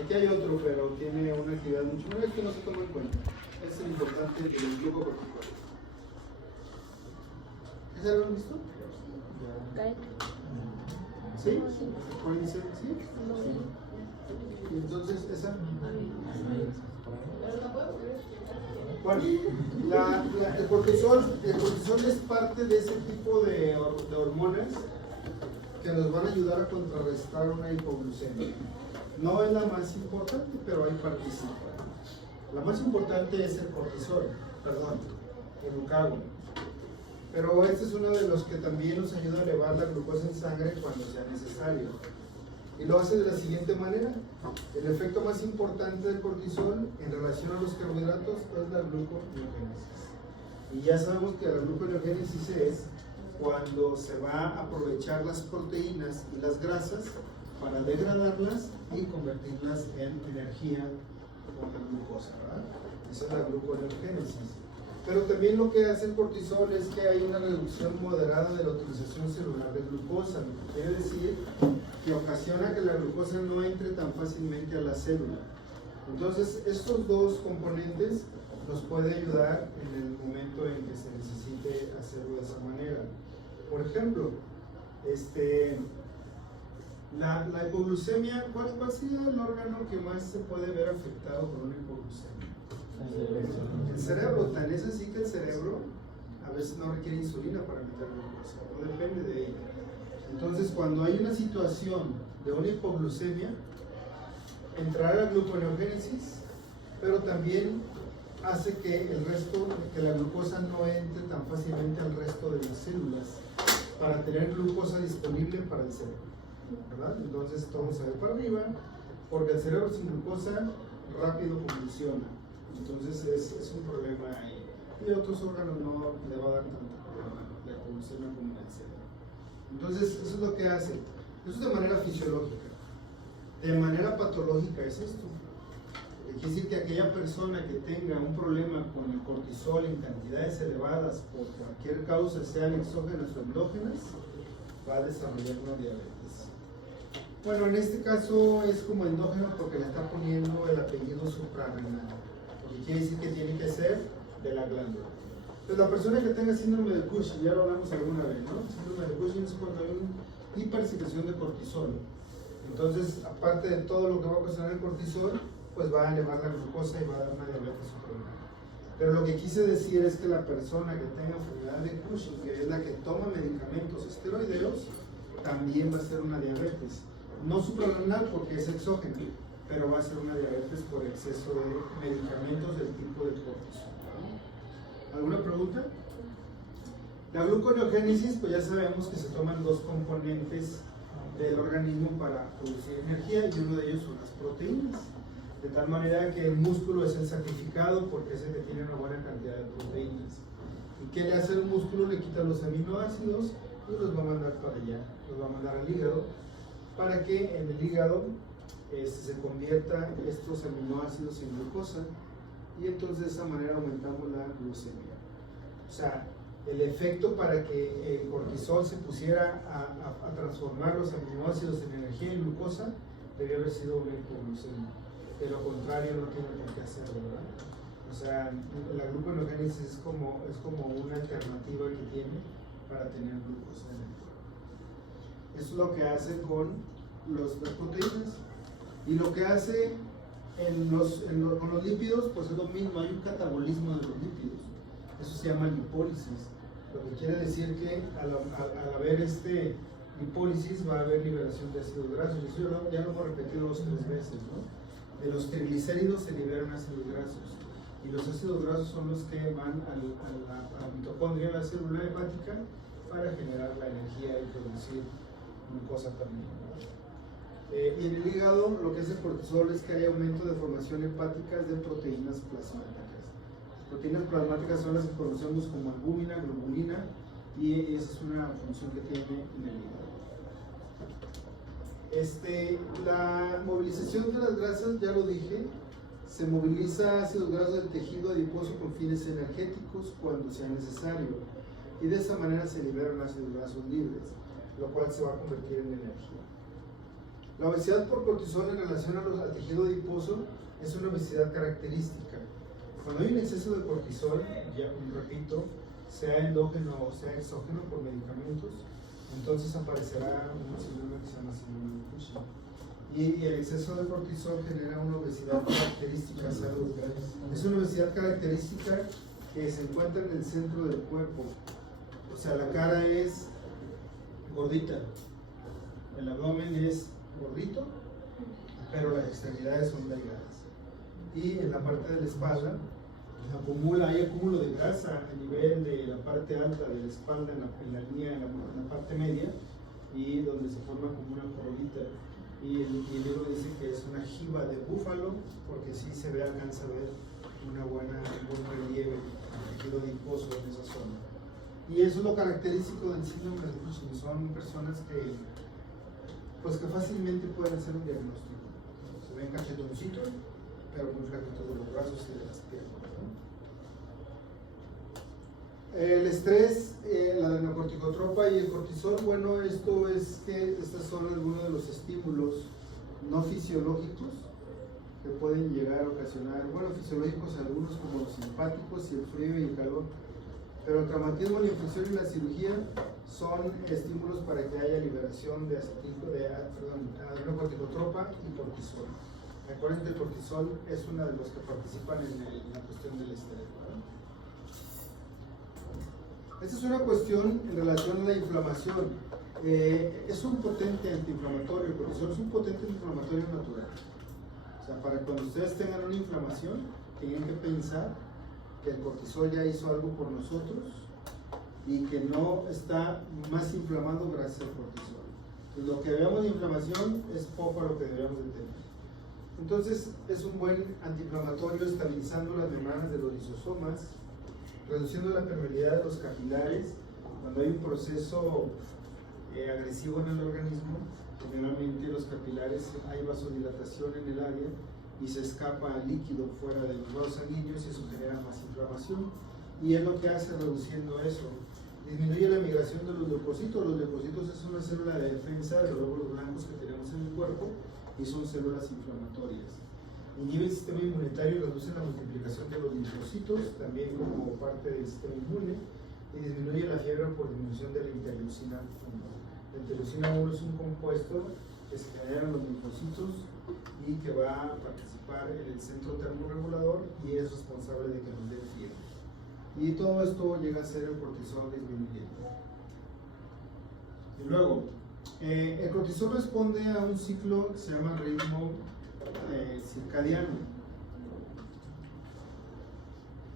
Aquí hay otro, pero tiene una actividad mucho menor, que no se toma en cuenta. Es el importante del glucocorticoide. ¿Ese lo han visto? ¿Sí? ¿Pueden ser? ¿Sí? Y entonces, esa. Bueno, el cortisol es parte de ese tipo de hormonas que nos van a ayudar a contrarrestar una hipoglucemia. No es la más importante, pero ahí participa. La más importante es el cortisol, el glucagón. Pero este es uno de los que también nos ayuda a elevar la glucosa en sangre cuando sea necesario. Y lo hace de la siguiente manera. El efecto más importante del cortisol en relación a los carbohidratos es la gluconeogénesis. Y ya sabemos que la gluconeogénesis es cuando se va a aprovechar las proteínas y las grasas para degradarlas y convertirlas en energía con la glucosa, ¿verdad? Esa es la gluconeogénesis. Pero también lo que hace el cortisol es que hay una reducción moderada de la utilización celular de glucosa, lo que quiere decir que ocasiona que la glucosa no entre tan fácilmente a la célula. Entonces, estos dos componentes nos pueden ayudar en el momento en que se necesite hacerlo de esa manera. Por ejemplo, la hipoglucemia, ¿cuál sería el órgano que más se puede ver afectado por una hipoglucemia? El cerebro. Tan es así que el cerebro a veces no requiere insulina para meter glucosa, no depende de ella. Entonces, cuando hay una situación de una hipoglucemia, entrará la gluconeogénesis, pero también hace que la glucosa no entre tan fácilmente al resto de las células para tener glucosa disponible para el cerebro, ¿verdad? Entonces todo se ve para arriba, porque el cerebro sin glucosa rápido convulsiona. Entonces es un problema ahí. Y otros órganos no le va a dar tanto problema la hipoglucemia como el cerebro. Entonces eso es lo que hace. Eso es de manera fisiológica. De manera patológica es esto. Quiere decir que aquella persona que tenga un problema con el cortisol en cantidades elevadas por cualquier causa, sean exógenas o endógenas, va a desarrollar una diabetes. Bueno, en este caso es como endógeno porque le está poniendo el apellido suprarrenal, porque quiere decir que tiene que ser de la glándula. Entonces, la persona que tenga síndrome de Cushing, ya lo hablamos alguna vez, ¿no? Síndrome de Cushing es cuando hay una hipersecreción de cortisol. Entonces, aparte de todo lo que va a ocasionar el cortisol, pues va a elevar la glucosa y va a dar una diabetes suprarrenal. Pero lo que quise decir es que la persona que tenga enfermedad de Cushing, que es la que toma medicamentos esteroideos, también va a ser una diabetes. No suprarrenal porque es exógena, pero va a ser una diabetes por exceso de medicamentos del tipo de cortisol. ¿Alguna pregunta? La gluconeogénesis, pues ya sabemos que se toman dos componentes del organismo para producir energía y uno de ellos son las proteínas. De tal manera que el músculo es el sacrificado porque es el que tiene una buena cantidad de proteínas. ¿Y qué le hace el músculo? Le quita los aminoácidos y los va a mandar para allá, los va a mandar al hígado para que en el hígado se conviertan estos aminoácidos en glucosa y entonces de esa manera aumentamos la glucemia. O sea, el efecto para que el cortisol se pusiera a transformar los aminoácidos en energía y glucosa debió haber sido una hipoglucemia. De lo contrario no tiene por qué hacerlo, ¿verdad? O sea, la gluconeogénesis es como una alternativa que tiene para tener glucosa en el cuerpo. Eso es lo que hace con las proteínas. Y lo que hace con los lípidos, pues es lo mismo, hay un catabolismo de los lípidos. Eso se llama lipólisis. Lo que quiere decir que al haber lipólisis va a haber liberación de ácidos grasos. Eso ya lo hemos repetido 2 o 3 veces, ¿no? De los triglicéridos se liberan ácidos grasos y los ácidos grasos son los que van a la mitocondria, a la célula hepática, para generar la energía y producir glucosa también. Y en el hígado lo que hace el cortisol es que hay aumento de formación hepática de proteínas plasmáticas. Las proteínas plasmáticas son las que conocemos como albúmina, globulina, y esa es una función que tiene en el hígado. La movilización de las grasas, ya lo dije, se moviliza ácidos grasos del tejido adiposo con fines energéticos cuando sea necesario y de esa manera se liberan ácidos grasos libres, lo cual se va a convertir en energía. La obesidad por cortisol en relación al tejido adiposo es una obesidad característica. Cuando hay un exceso de cortisol, ya repito, sea endógeno o sea exógeno por medicamentos, entonces aparecerá un síndrome que se llama síndrome de Cushing. Y el exceso de cortisol genera una obesidad característica. Es una obesidad característica que se encuentra en el centro del cuerpo. O sea, la cara es gordita, el abdomen es gordito, pero las extremidades son delgadas. Y en la parte de la espalda hay acúmulo de grasa a nivel de la parte alta de la espalda, en la parte media, y donde se forma como una coronita. Y el libro dice que es una jiba de búfalo, porque sí se alcanza a ver un buen relieve, tejido adiposo en esa zona. Y eso es lo característico del síndrome de Cushing. Son personas que fácilmente pueden hacer un diagnóstico. Se ven cachetoncitos, pero muy flaquitos de los brazos y de las piernas, ¿no? El estrés, la adrenocorticotropa y el cortisol, bueno, estos son algunos de los estímulos no fisiológicos que pueden llegar a ocasionar, fisiológicos algunos como los simpáticos y el frío y el calor, pero el traumatismo, la infección y la cirugía son estímulos para que haya liberación de adrenocorticotropa y cortisol. Recuerden que el cortisol es uno de los que participan en la cuestión del estrés, ¿verdad? Esta es una cuestión en relación a la inflamación. Es un potente antiinflamatorio, el cortisol es un potente antiinflamatorio natural. O sea, para cuando ustedes tengan una inflamación, tienen que pensar que el cortisol ya hizo algo por nosotros y que no está más inflamado gracias al cortisol. Pues lo que veamos de inflamación es poco a lo que debemos de tener. Entonces, es un buen antiinflamatorio estabilizando las membranas de los lisosomas, reduciendo la permeabilidad de los capilares. Cuando hay un proceso agresivo en el organismo, generalmente los capilares hay vasodilatación en el área y se escapa líquido fuera de los vasos sanguíneos y eso genera más inflamación. Y es lo que hace reduciendo eso. Disminuye la migración de los leucocitos. Los leucocitos es una célula de defensa de los glóbulos blancos que tenemos en el cuerpo y son células inflamatorias. Inhibe el sistema inmunitario y reduce la multiplicación de los linfocitos, también como parte del sistema inmune, y disminuye la fiebre por disminución de la interleucina 1. La interleucina 1 es un compuesto que se genera en los linfocitos y que va a participar en el centro termorregulador y es responsable de que nos dé fiebre. Y todo esto llega a ser el cortisol disminuyendo. Y luego, el cortisol responde a un ciclo que se llama ritmo circadiano.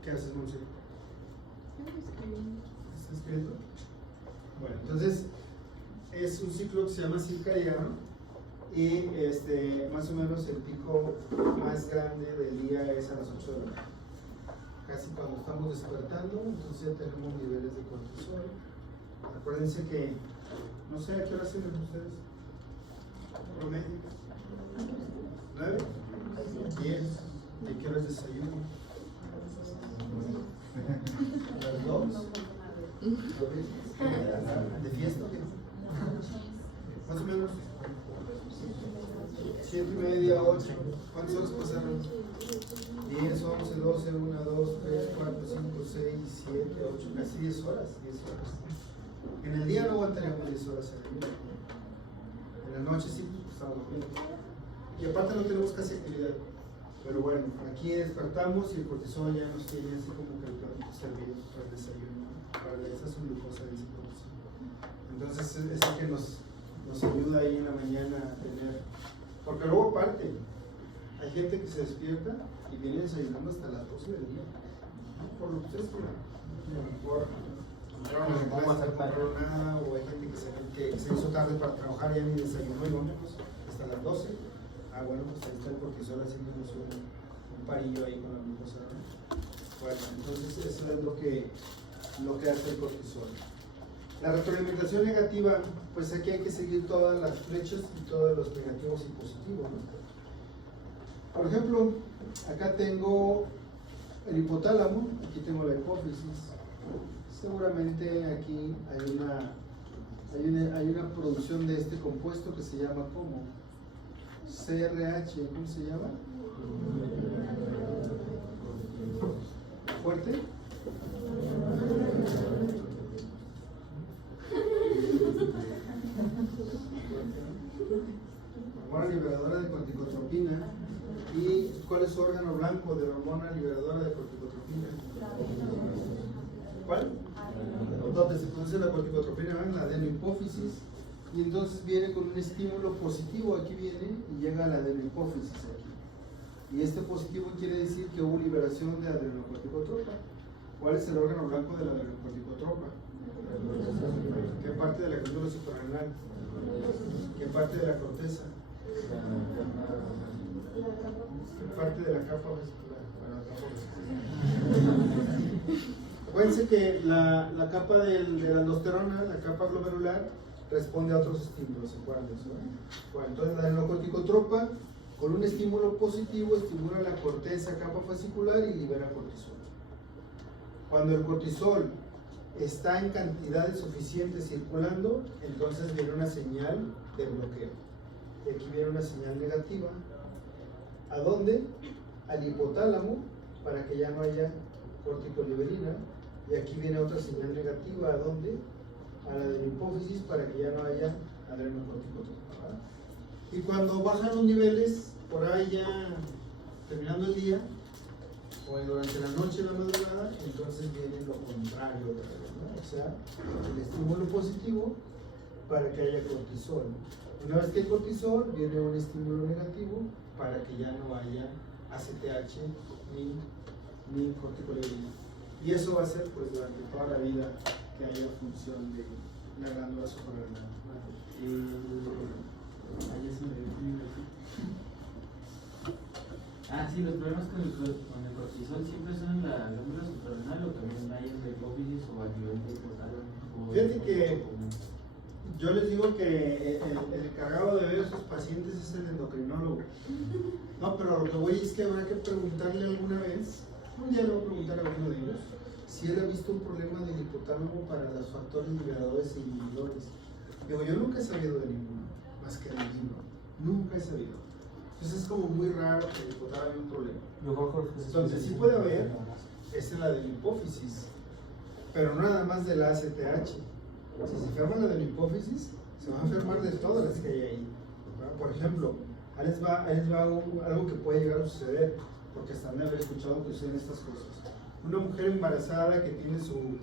¿Qué haces, Monse? ¿Estás escribiendo? Bueno, entonces es un ciclo que se llama circadiano y más o menos el pico más grande del día es a las 8 de la mañana. Casi cuando estamos despertando, entonces ya tenemos niveles de cortisol. Acuérdense que, no sé, ¿a qué hora tienen ustedes? ¿Promedio? ¿9? ¿10? ¿De qué hora es desayuno? ¿Las 2? ¿De fiesta o qué? Más o menos 7:30, 8. ¿Cuántas horas pasaron? 10, 11, 12, 1, 2, 3, 4, 5, 6, 7, 8, casi 10 horas. 10 horas. En el día no aguantaríamos 10 horas en el día. En la noche sí, pues estamos durmiendo. Y aparte no tenemos casi actividad. Pero bueno, aquí despertamos y el cortisol ya nos tiene así como que el platito servido para el desayuno, para esa su glucosa, dice cortisol. Entonces es el que nos ayuda ahí en la mañana a tener. Porque luego aparte, hay gente que se despierta y viene desayunando hasta las 12 del día. Por lo que ustedes quieran. Por nada, o hay gente que se hizo tarde para trabajar y ya ni desayunó y bueno, pues hasta las 12. Bueno, pues ahí está el cortisol haciéndonos un parillo ahí con la glucosa, ¿no? Bueno, entonces eso es lo que hace el cortisol. La retroalimentación negativa, pues aquí hay que seguir todas las flechas y todos los negativos y positivos, ¿no? Por ejemplo, acá tengo el hipotálamo, aquí tengo la hipófisis. Seguramente aquí hay una producción de este compuesto que se llama como CRH, ¿cómo se llama? ¿Fuerte? Hormona liberadora de corticotropina. ¿Y cuál es su órgano blanco de la hormona liberadora de corticotropina? ¿Cuál? Donde se produce la corticotropina, en la adenohipófisis, y entonces viene con un estímulo positivo, aquí viene y llega a la adenohipófisis aquí. Y este positivo quiere decir que hubo liberación de adrenocorticotropa. ¿Cuál es el órgano blanco de la adrenocorticotropa? ¿Qué parte de la glándula suprarrenal? ¿Qué parte de la corteza? ¿Qué parte de la capa vesicular? Acuérdense que la capa de la aldosterona, la capa glomerular, responde a otros estímulos, ¿se acuerdan? Bueno, entonces la adrenocorticotropa, con un estímulo positivo, estimula la corteza, capa fascicular y libera cortisol. Cuando el cortisol está en cantidades suficientes circulando, entonces viene una señal de bloqueo. Y aquí viene una señal negativa. ¿A dónde? Al hipotálamo, para que ya no haya corticoliberina. Y aquí viene otra señal negativa. ¿A dónde? A la adenohipófisis, para que ya no haya adrenocorticotropa. Y cuando bajan los niveles, por ahí ya terminando el día, o durante la noche, la madrugada, entonces viene lo contrario, ¿no? O sea, el estímulo positivo para que haya cortisol. Una vez que hay cortisol, viene un estímulo negativo para que ya no haya ACTH ni corticoliberina. Y eso va a ser pues durante toda la vida que haya función de la glándula suprarrenal. Sí, los problemas con el cortisol siempre son en la glándula suprarrenal o también hay en la hipófisis o a nivel de hipotálamo. Fíjate que yo les digo que el encargado de ver a sus pacientes es el endocrinólogo. No, pero lo que voy es que habrá que preguntarle alguna vez, un día le voy a preguntar a alguno de ellos, si él ha visto un problema del hipotálamo para los factores liberadores e inhibidores. Digo, yo nunca he sabido de ninguno, más que del libro. Nunca he sabido. Entonces es como muy raro que el hipotálamo haya un problema. Entonces sí puede haber, es en la de la hipófisis, pero no nada más de la ACTH. Si se enferma la de la hipófisis, se va a enfermar de todas las que hay ahí. Por ejemplo, ahí les va algo que puede llegar a suceder, porque hasta han de haber escuchado que suceden estas cosas. Una mujer embarazada que tiene su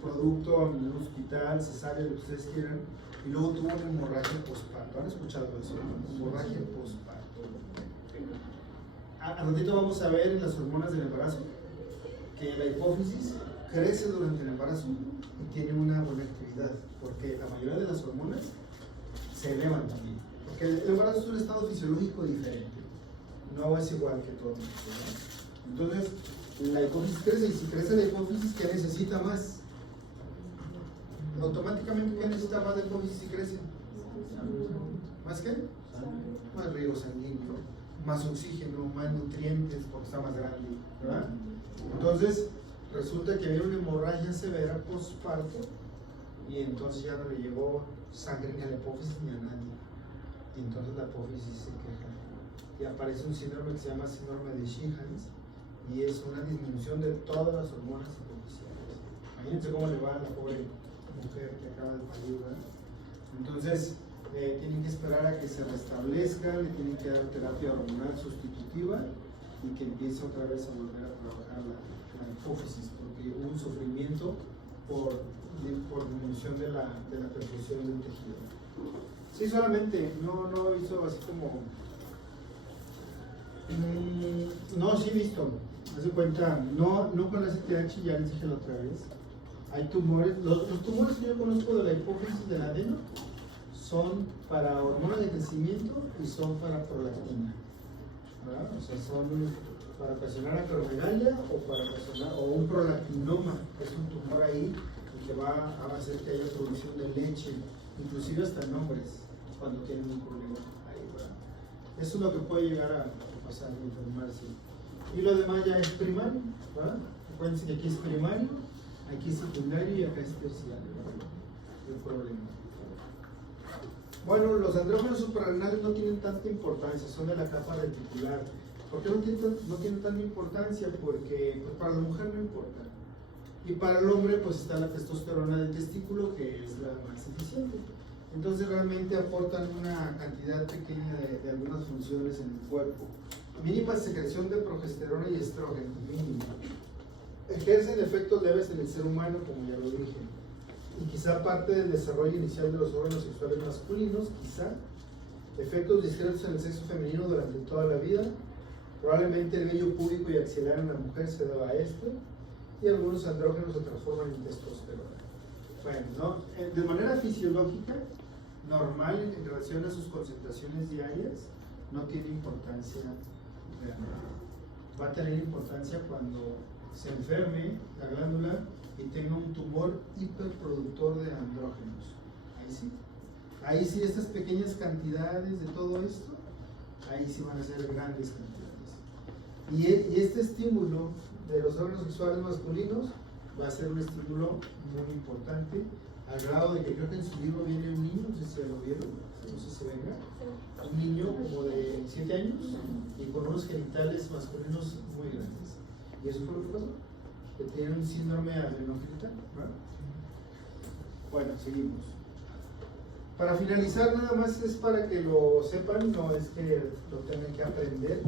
producto en un hospital, cesárea, lo que ustedes quieran, y luego tuvo una hemorragia postparto. ¿Han escuchado eso? Hemorragia postparto. A ratito vamos a ver en las hormonas del embarazo que la hipófisis crece durante el embarazo y tiene una buena actividad, porque la mayoría de las hormonas se elevan también. Porque el embarazo es un estado fisiológico diferente, no es igual que todo, ¿verdad? Entonces, la hipófisis crece, y si crece la hipófisis, ¿qué necesita más? Automáticamente, ¿qué necesita más la hipófisis si crece? ¿Más qué? Más riego sanguíneo, más oxígeno, más nutrientes, porque está más grande, ¿verdad? Entonces, resulta que había una hemorragia severa postparto y entonces ya no le llegó sangre ni a la hipófisis ni a nadie. Y entonces la hipófisis se queja. Y aparece un síndrome que se llama síndrome de Sheehan, y es una disminución de todas las hormonas hipofisiales. Imagínense cómo le va a la pobre mujer que acaba de parir, ¿verdad? Entonces, tienen que esperar a que se restablezca, le tienen que dar terapia hormonal sustitutiva y que empiece otra vez a volver a trabajar la hipófisis, porque hubo un sufrimiento por disminución de la perfusión del tejido. Sí, solamente, no hizo así como... no, sí he visto, haz de cuenta, no con la CTH, ya les dije la otra vez. Hay tumores, los tumores que yo conozco de la hipófisis del adeno son para hormona de crecimiento y son para prolactina, ¿verdad? O sea, son para ocasionar acromegalia o para ocasionar, o un prolactinoma, es un tumor ahí que va a hacer que haya producción de leche, inclusive hasta en hombres, cuando tienen un problema ahí, ¿verdad? Eso es lo que puede llegar a pasar, a enfermarse. Y lo demás ya es primario, ¿verdad? Acuérdense que aquí es primario, aquí es secundario y acá es terciario, ¿verdad? El problema. Bueno, los andrógenos suprarrenales no tienen tanta importancia, son de la capa reticular. ¿Por qué no tienen tanta importancia? Porque pues, para la mujer no importa. Y para el hombre pues está la testosterona del testículo, que es la más eficiente. Entonces realmente aportan una cantidad pequeña de algunas funciones en el cuerpo. Mínima secreción de progesterona y estrógeno, mínimo. Ejercen efectos leves en el ser humano, como ya lo dije. Y quizá parte del desarrollo inicial de los órganos sexuales masculinos, quizá. Efectos discretos en el sexo femenino durante toda la vida. Probablemente el vello púbico y axilar en la mujer se deba a esto. Y algunos andrógenos se transforman en testosterona. Bueno, ¿no? De manera fisiológica, normal en relación a sus concentraciones diarias, no tiene importancia realmente. Va a tener importancia cuando se enferme la glándula y tenga un tumor hiperproductor de andrógenos. Ahí sí. Ahí sí, estas pequeñas cantidades de todo esto, ahí sí van a ser grandes cantidades. Y este estímulo de los órganos sexuales masculinos va a ser un estímulo muy importante, al grado de que creo que en su libro viene un niño, no sé si ya lo vieron, no sé si venga, un niño como de 7 años y con unos genitales masculinos muy grandes. ¿Y eso fue lo que pasó? Que tiene un síndrome adrenogenital, ¿verdad? Bueno, seguimos. Para finalizar, nada más es para que lo sepan, no es que lo tengan que aprender,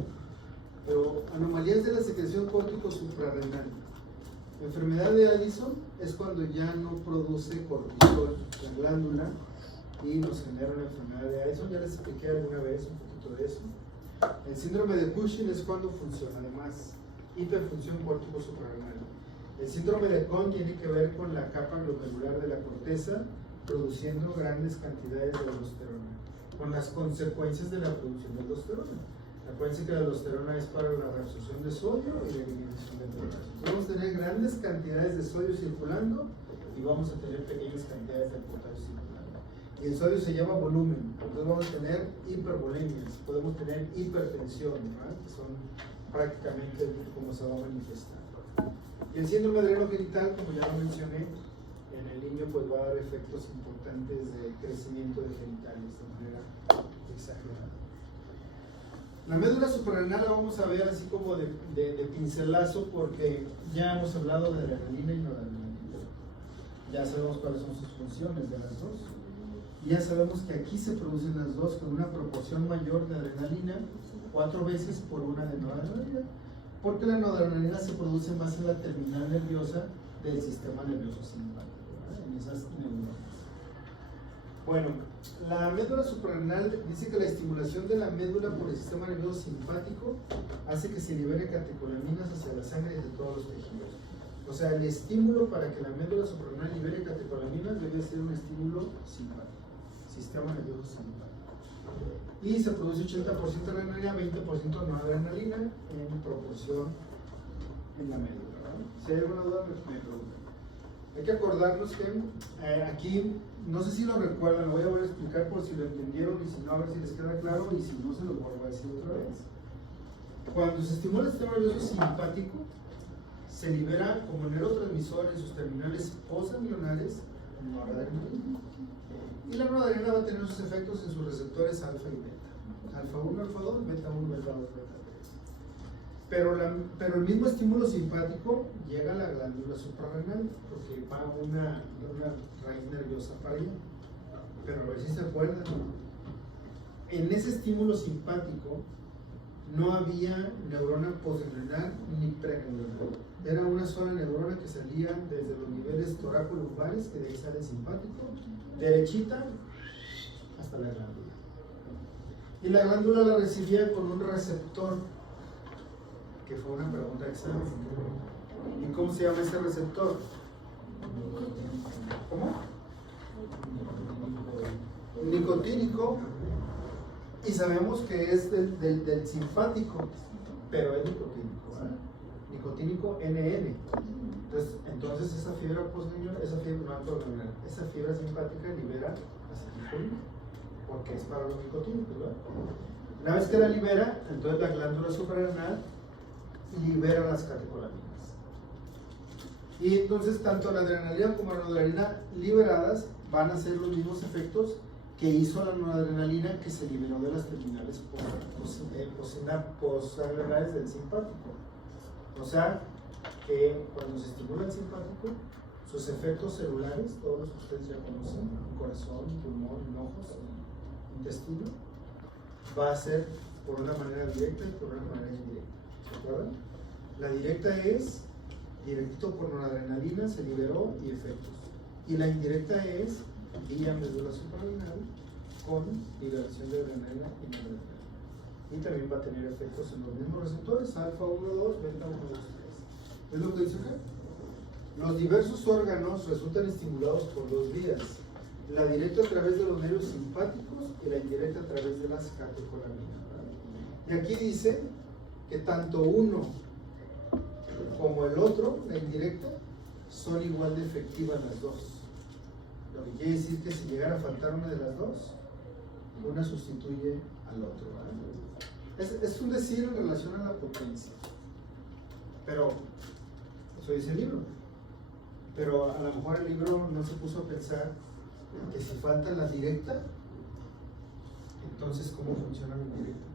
pero anomalías de la secreción córtico suprarrenal. Enfermedad de Addison es cuando ya no produce cortisol la glándula y nos genera una enfermedad de Addison. Ya les expliqué alguna vez un poquito de eso. El síndrome de Cushing es cuando funciona, además, hiperfunción córtico suprarrenal. El síndrome de Cohn tiene que ver con la capa glomerular de la corteza produciendo grandes cantidades de aldosterona, con las consecuencias de la producción de aldosterona. Acuérdense que la aldosterona es para la reabsorción de sodio y la eliminación de potasio. Vamos a tener grandes cantidades de sodio circulando y vamos a tener pequeñas cantidades de potasio circulando. Y el sodio se llama volumen, entonces vamos a tener hipervolemias, podemos tener hipertensión, ¿verdad? Que son prácticamente como se va a manifestar. Y el síndrome adrenogenital, como ya lo mencioné, en el niño pues va a dar efectos importantes de crecimiento de genitales de manera exagerada. La médula suprarrenal la vamos a ver así como de pincelazo, porque ya hemos hablado de adrenalina y noradrenalina. Ya sabemos cuáles son sus funciones de las dos. Y ya sabemos que aquí se producen las dos con una proporción mayor de adrenalina, 4 veces por una de noradrenalina, porque la noradrenalina se produce más en la terminal nerviosa del sistema nervioso simpático, ¿verdad? En esas neuronas. Bueno, la médula suprarrenal dice que la estimulación de la médula por el sistema nervioso simpático hace que se libere catecolaminas hacia la sangre de todos los tejidos. O sea, el estímulo para que la médula suprarrenal libere catecolaminas debe ser un estímulo simpático, sistema nervioso simpático. Y se produce 80% adrenalina, 20% no adrenalina en proporción en la médula, ¿verdad? Si hay alguna duda, me preguntan. Hay que acordarnos que aquí, no sé si lo recuerdan, lo voy a volver a explicar por si lo entendieron y si no, a ver si les queda claro, y si no, se los vuelvo a decir otra vez. Cuando se estimula el sistema nervioso simpático, se libera como neurotransmisor en sus terminales postganglionares noradrenalina. Y la noradrenalina va a tener sus efectos en sus receptores alfa y beta. Alfa 1, alfa 2, beta 1, beta 2, beta 3. Pero el mismo estímulo simpático llega a la glándula suprarrenal, porque va una raíz nerviosa para allá. Pero a ver si se acuerdan. En ese estímulo simpático no había neurona postganglionar ni preganglionar. Era una sola neurona que salía desde los niveles torácolumbares, que de ahí sale el simpático, derechita hasta la glándula. Y la glándula la recibía con un receptor, que fue una pregunta de examen. ¿Y cómo se llama ese receptor? ¿Cómo? Nicotínico. Y sabemos que es del simpático, pero es nicotínico, ¿verdad? Nicotínico NN. Entonces esa fibra postganglionar, esa fibra simpática libera acetilcolina, porque es para los nicotínicos, ¿verdad? Una vez que la libera, entonces la glándula suprarrenal libera las catecolaminas. Y entonces tanto la adrenalina como la noradrenalina liberadas van a hacer los mismos efectos que hizo la noradrenalina que se liberó de las terminales postadrenales del simpático. O sea, que cuando se estimula el simpático, sus efectos celulares, todos los que ustedes ya conocen, corazón, pulmón, ojos, intestino, va a ser por una manera directa y por una manera indirecta. ¿Se acuerdan? La directa es directito por noradrenalina, se liberó y efectos. Y la indirecta es vía médula suprarrenal con liberación de adrenalina y noradrenalina. Y también va a tener efectos en los mismos receptores, alfa 1, 2, beta 1, 2, 3. ¿Es lo que dice acá? Los diversos órganos resultan estimulados por dos vías. La directa a través de los nervios simpáticos y la indirecta a través de las catecolaminas. Y aquí dice que tanto uno como el otro, la indirecta, son igual de efectivas las dos. Lo que quiere decir que si llegara a faltar una de las dos, una sustituye al otro. Es un decir en relación a la potencia. Pero, eso dice el libro. Pero a lo mejor el libro no se puso a pensar que si falta la directa, entonces ¿cómo funciona la indirecta?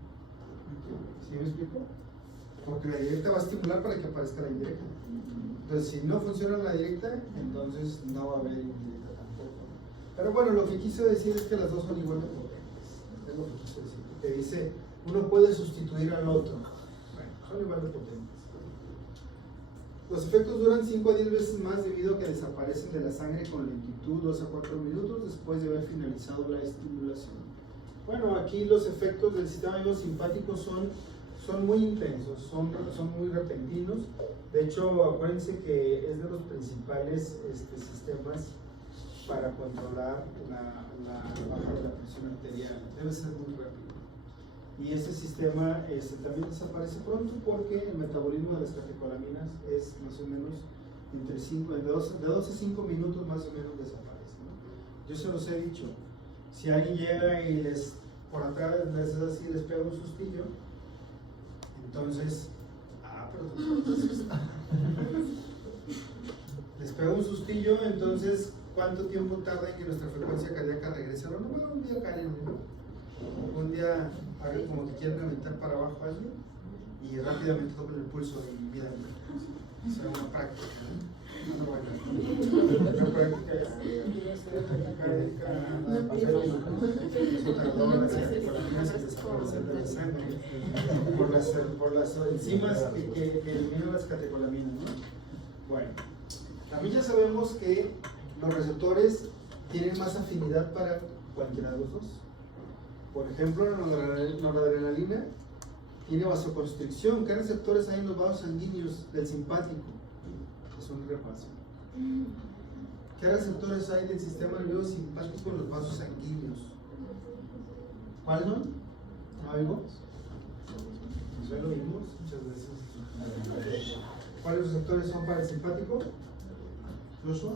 ¿Sí me explico? Porque la directa va a estimular para que aparezca la indirecta. Entonces, si no funciona la directa, entonces no va a haber indirecta tampoco. Pero bueno, lo que quiso decir es que las dos son igual de potentes. Es lo que quiso decir. Que dice, uno puede sustituir al otro. Bueno, son igual de potentes. Los efectos duran 5 a 10 veces más debido a que desaparecen de la sangre con lentitud 2 a 4 minutos después de haber finalizado la estimulación. Bueno, aquí los efectos del sistema nervioso simpático son muy intensos, son muy repentinos. De hecho, acuérdense que es de los principales sistemas para controlar la baja de la presión arterial. Debe ser muy rápido. Y este sistema también desaparece pronto porque el metabolismo de las catecolaminas es más o menos de 2 a 5 minutos más o menos desaparece, ¿no? Yo se los he dicho, si alguien llega y por atrás les pega un sustillo, entonces, les pega un sustillo, entonces, ¿cuánto tiempo tarda en que nuestra frecuencia cardíaca regrese? No, bueno, un día caen, ¿no? Un día hagan como que quieren aventar para abajo a alguien y rápidamente tomen el pulso y miran. Es una práctica, ¿no? Una práctica desaparecer de la sangre por las enzimas que eliminan las catecolaminas, ¿no? Bueno, también ya sabemos que los receptores tienen más afinidad para cualquiera de los dos. Por ejemplo, la noradrenalina tiene vasoconstricción. ¿Qué receptores hay en los vasos sanguíneos del simpático? Es un repaso. ¿Qué receptores hay del sistema nervioso simpático en los vasos sanguíneos? ¿Cuáles son? ¿No oigo? ¿Ya lo vimos muchas veces? ¿Cuáles receptores son para el simpático? ¿Joshua?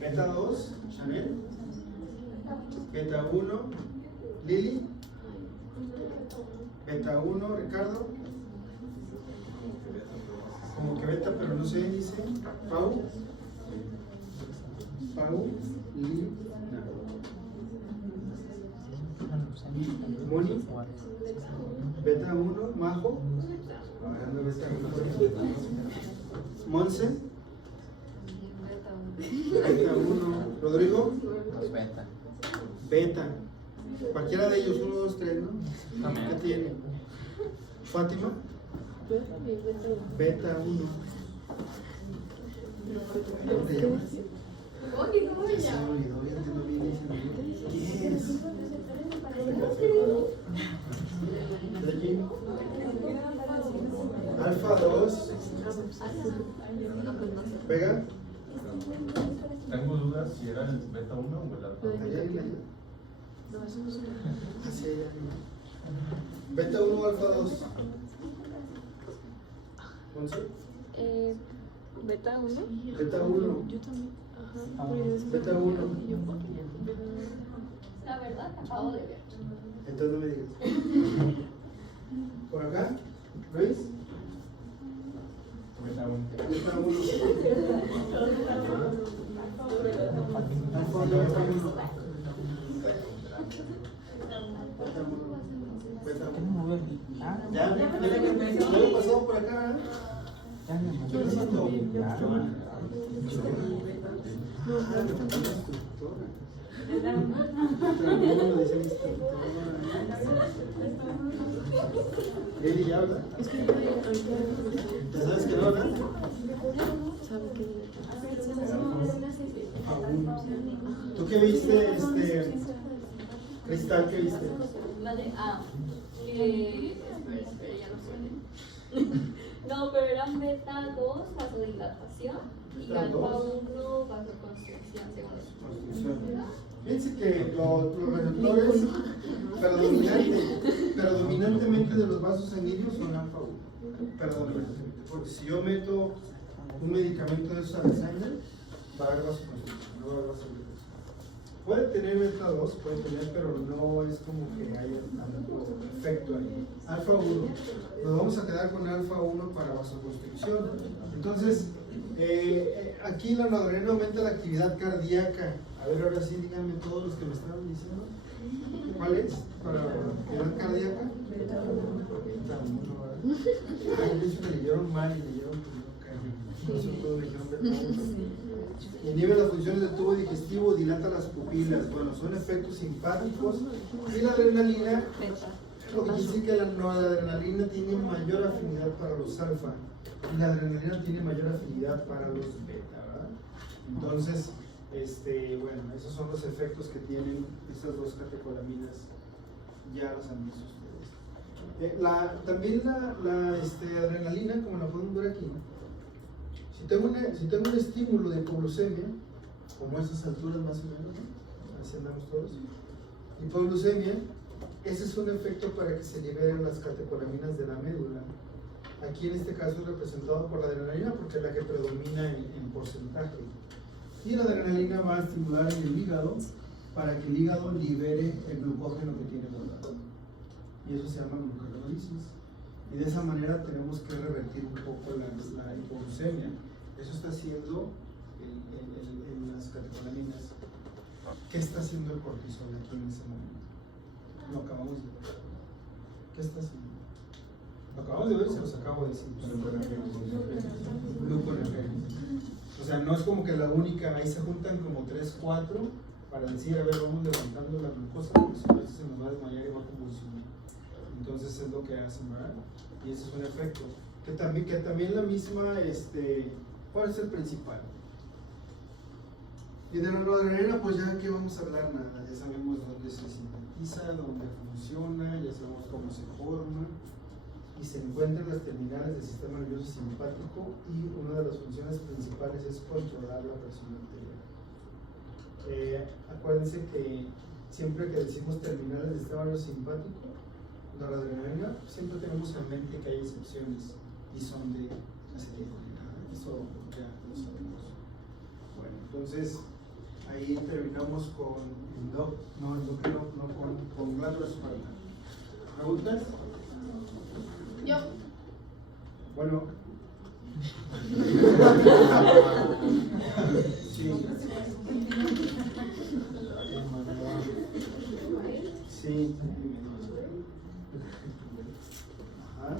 Beta 2, Chanel. Beta 1, Lili. Beta 1, Ricardo. Como que beta, pero no sé, dice. Pau. Lili. Moni. Beta 1, Majo. Monse. Beta 1. Rodrigo. Beta. Beta. Cualquiera de ellos, 1, 2, 3, ¿no? ¿Qué tiene? Fátima. Beta 1. ¿Cómo te llamas? Ya se me olvidó, ya te lo vi diciendo. ¿Qué es? ¿De aquí? Alfa 2. Vega. Tengo dudas si era el beta 1 o el alfa. Allá y allá. Así allá. Beta 1 o alfa 2. Beta 1. Beta 1. Yo también. Ajá. Beta 1. La verdad, acabo de ver. Entonces no me digas. ¿Por acá? ¿Luis? Beta 1. Beta 1. Alfa 1, beta 1. Ya lo pasamos por acá. ¿Qué es esto? ¿Ella ya habla? ¿Ya sabes que no habla? ¿Tú qué viste, Cristal, qué viste? Vale, espera, ya no suena. No, pero eran beta 2, vasodilatación, y Beta alfa 2. 1, vasoconstricción, según Fíjense que los receptores predominantemente de los vasos sanguíneos son alfa 1. Predominantemente. Porque si yo meto un medicamento de esos a la sangre, va a haber vasoconstricción, no va a haber vasodilatación. Puede tener beta 2, puede tener, pero no es como que haya tanto efecto ahí. Alfa 1, nos vamos a quedar con alfa 1 para vasoconstricción. Entonces, aquí la noradrenalina aumenta la actividad cardíaca. A ver, ahora sí, díganme todos los que me estaban diciendo. ¿Cuál es? Para la actividad cardíaca. Beta 1, ¿verdad? Me leyeron mal y leyeron por eso todos leyeron beta 1. Inhibe las funciones del tubo digestivo, dilata las pupilas. Bueno, son efectos simpáticos. Y la adrenalina, lo que dice que la noradrenalina tiene mayor afinidad para los alfa y la adrenalina tiene mayor afinidad para los beta, ¿verdad? Entonces, bueno, esos son los efectos que tienen estas dos catecolaminas. Ya los han visto ustedes. También la adrenalina, como la pueden ver aquí. Si tengo un estímulo de hipoglucemia, como a estas alturas más o menos, ¿no? Así andamos todos. Hipoglucemia, ese es un efecto para que se liberen las catecolaminas de la médula. Aquí en este caso es representado por la adrenalina porque es la que predomina en porcentaje. Y la adrenalina va a estimular en el hígado para que el hígado libere el glucógeno que tiene guardado. Y eso se llama gluconeolisis. Y de esa manera tenemos que revertir un poco la hipoglucemia. Eso está haciendo en las catecolaminas. ¿Qué está haciendo el cortisol aquí en ese momento? Lo acabamos de ver. ¿Qué está haciendo? Lo acabamos de ver, se los acabo de decir. Gluconeogénesis. O sea, no es como que la única, ahí se juntan como 3, 4 para decir, a ver, vamos levantando la glucosa, porque si no se nos va a desmayar y va a convulsionar. Entonces es lo que hacen, ¿verdad? Y ese es un efecto. Que también la misma, ¿cuál es el principal? Y de la noradrenalina, pues ya que vamos a hablar nada, ya sabemos dónde se sintetiza, dónde funciona, ya sabemos cómo se forma y se encuentra en las terminales del sistema nervioso simpático y una de las funciones principales es controlar la presión arterial. Acuérdense que siempre que decimos terminales del sistema nervioso simpático, la adrenalina, siempre tenemos en mente que hay excepciones y son de acetilcolina. Eso ya lo sabemos. Bueno, entonces ahí terminamos con con glándulas suprarrenales. ¿Preguntas? Yo. Bueno. Sí. Sí. Ajá.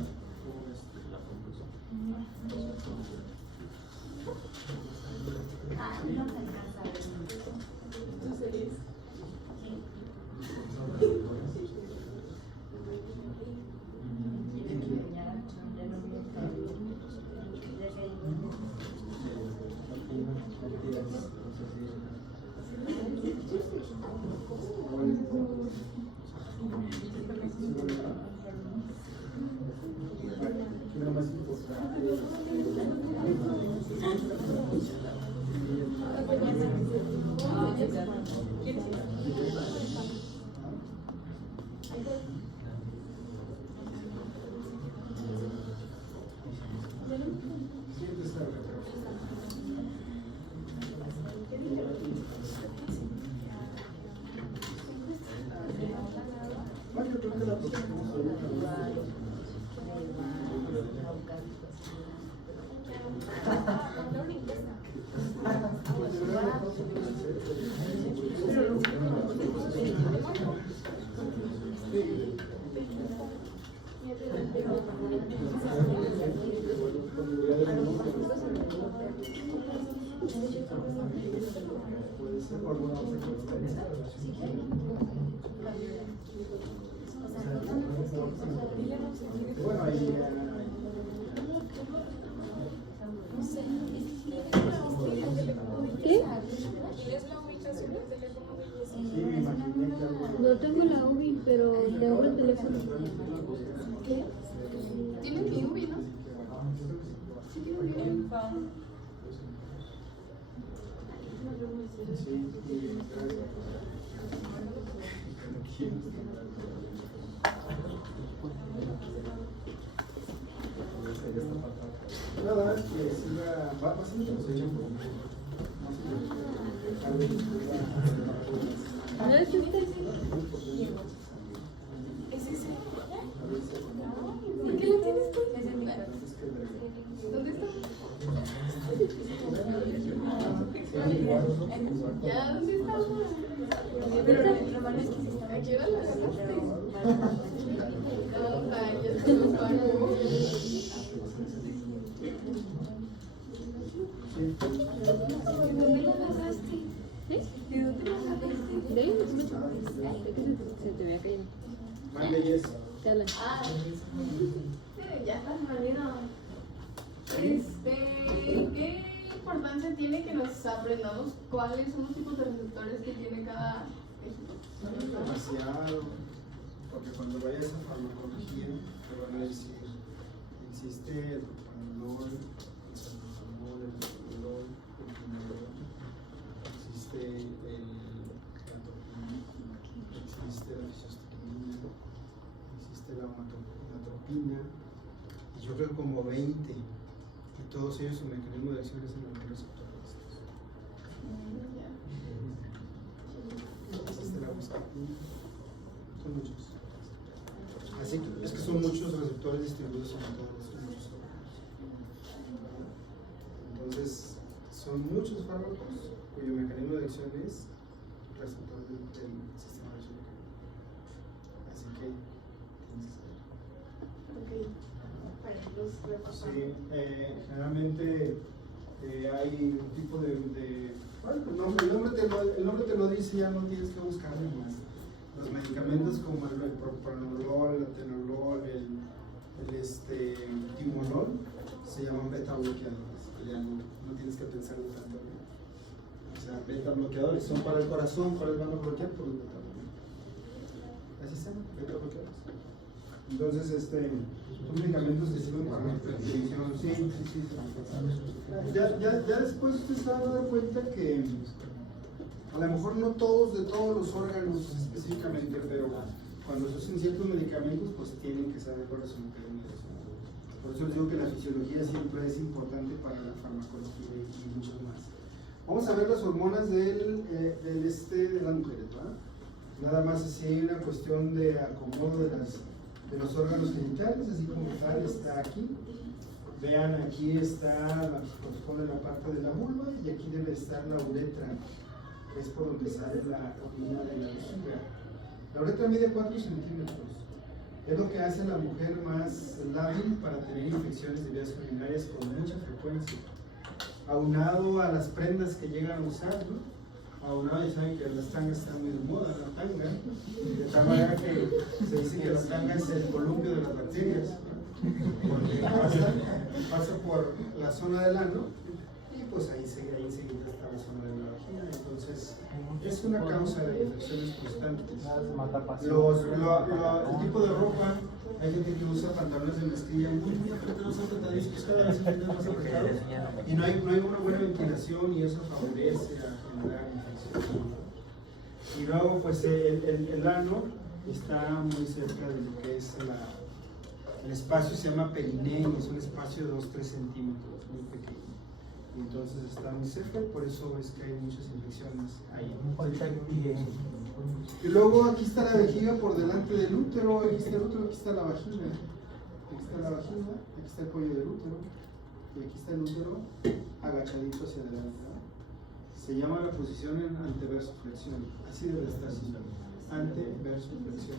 Puede ser por alguna otra circunstancia. Bueno, ahí ¿Qué? ¿Tienes la ubicación del teléfono de Jessy? sí, me imaginé que algo. No tengo la UBI, pero tengo el teléfono. ¿Qué? ¿Tienes mi ubi, no? Sí, tiene mi ubi. Nada, que siga, va pasando los hechos. ¿No es usted? ¿Es ese? ¿Por qué lo tienes tú? ¿Dónde está? Ya, ¿dónde está? Pero lo malo es que se está. ¿A qué hora la sacaste? No, ya se lo pago. ¿Dónde la agarraste? ¿Eh? ¿De dónde la agarraste? ¿De ahí? Se te vea cayendo. Mande Jess. Te hablan. Ah, ya estás marido. ¿Qué importancia tiene que nos aprendamos cuáles son los tipos de receptores que tiene cada tejido? Demasiado, porque cuando vayas a farmacología te van a decir, existe el propranolol, el salbutamol, el propranolol, el quinolol, existe la tropina, existe la fisiostigmina, existe la atropina, y yo creo como 20, y todos ellos su mecanismo de acción es en el receptor. Existe la buscapina, son muchos. Así que es que son muchos receptores distribuidos en todos los órganos. Entonces, son muchos fármacos cuyo mecanismo de acción es receptor del sistema nervioso. Así que tienes que saber. Ok, para los repasar. Sí, generalmente hay un tipo de bueno, el nombre te lo dice, ya no tienes que buscarle más. Los medicamentos como el propranolol, el atenolol, el timolol se llaman beta bloqueadores. Ya no tienes que pensarlo tanto. O sea, beta bloqueadores son para el corazón. ¿Cuáles van a bloquear? Por los beta bloqueadores. Así se llaman, beta bloqueadores. Entonces, son medicamentos que sirven para la hipertensión. Sí. Ya después usted se va a dar cuenta que a lo mejor no todos de todos los órganos específicamente, pero cuando se usan ciertos medicamentos, pues tienen que saber cuáles son los mecanismos. Por eso les digo que la fisiología siempre es importante para la farmacología y mucho más. Vamos a ver las hormonas de las mujeres, ¿verdad? Nada más así hay una cuestión de acomodo de los órganos genitales, así como tal está aquí. Vean, aquí está la corresponde la parte de la vulva y aquí debe estar la uretra, que es por donde sale la orina de la vejiga. La uretra mide 4 centímetros. Es lo que hace a la mujer más lábil para tener infecciones de vías urinarias con mucha frecuencia. Aunado a las prendas que llegan a usar, ¿no? Aunado, ya saben que las tangas están muy de moda, la tanga, de tal manera que se dice que la tanga es el columpio de las bacterias, porque pasa por la zona del ano y pues ahí enseguida está la zona de la vagina. Entonces es una causa de infecciones constantes. El tipo de ropa, hay gente que usa pantalones de mezclilla muy apretados, apretadísimos, cada vez se sienten más apretados y no hay una buena ventilación y eso favorece a generar infecciones. Y luego pues el ano está muy cerca de lo que es el espacio, se llama perineo, es un espacio de 2-3 centímetros, muy pequeño. Y entonces está muy cerca, por eso es que hay muchas infecciones ahí. Y luego aquí está la vejiga por delante del útero, aquí está el útero, aquí está la vagina. Aquí está la vagina, aquí está el cuello del útero, y aquí está el útero agachadito hacia adelante, ¿no? Se llama la posición en anteverso flexión, así debe estar, anteverso flexión.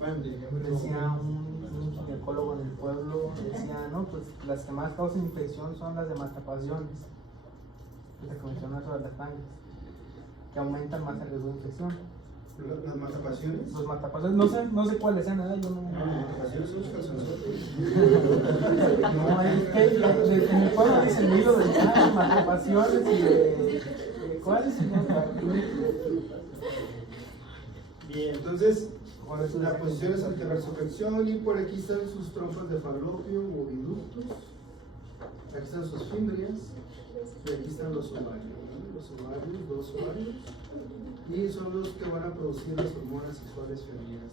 Decía un ginecólogo en el pueblo, decía, no, pues las que más causan infección son las de matapasiones, la que menciona sobre las sangres, que aumentan más el riesgo de infección. ¿Las matapasiones? Los matapasiones, no sé cuáles sean, nada, yo no. No, las matapasiones son los calzonzotes. No, es que en el pueblo dicen hilo de sangre, matapasiones y de. ¿Cuáles? Bien, entonces, la posición es anteversoflexión y por aquí están sus trompas de falopio o oviductos. Aquí están sus fimbrias y aquí están los ovarios, ¿no? Los ovarios, 2 ovarios, y son los que van a producir las hormonas sexuales femeninas.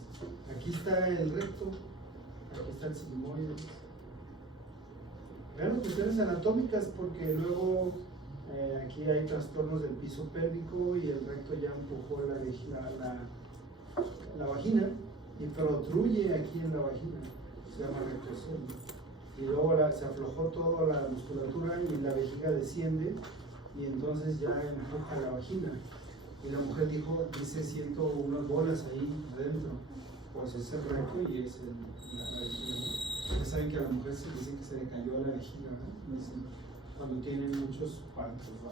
Aquí está el recto, aquí está el sigmoide. Vean las cuestiones anatómicas porque luego aquí hay trastornos del piso pélvico y el recto ya empujó la vagina y protruye aquí en la vagina, se llama rectorsión. Y luego se aflojó toda la musculatura y la vejiga desciende y entonces ya empuja la vagina. Y la mujer dice, siento unas bolas ahí adentro. Pues es el recto y es la vejiga. Ya saben que a la mujer se dice que se le cayó la vejiga, ¿no? Dicen, cuando tienen muchos partos, ¿no?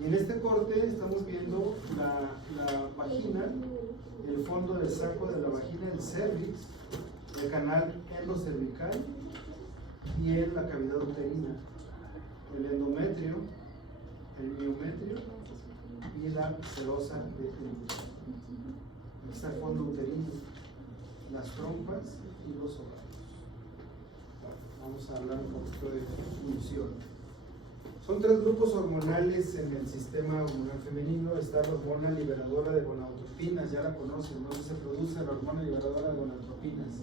Y en este corte estamos viendo la vagina, el fondo del saco de la vagina, el cervix, el canal endocervical y en la cavidad uterina, el endometrio, el miometrio y la serosa de útero. Aquí está el fondo uterino, las trompas y los ovarios. Vamos a hablar un poquito de función. Son 3 grupos hormonales en el sistema hormonal femenino. Está la hormona liberadora de gonadotropinas, ya la conocen, ¿dónde se produce la hormona liberadora de gonadotropinas?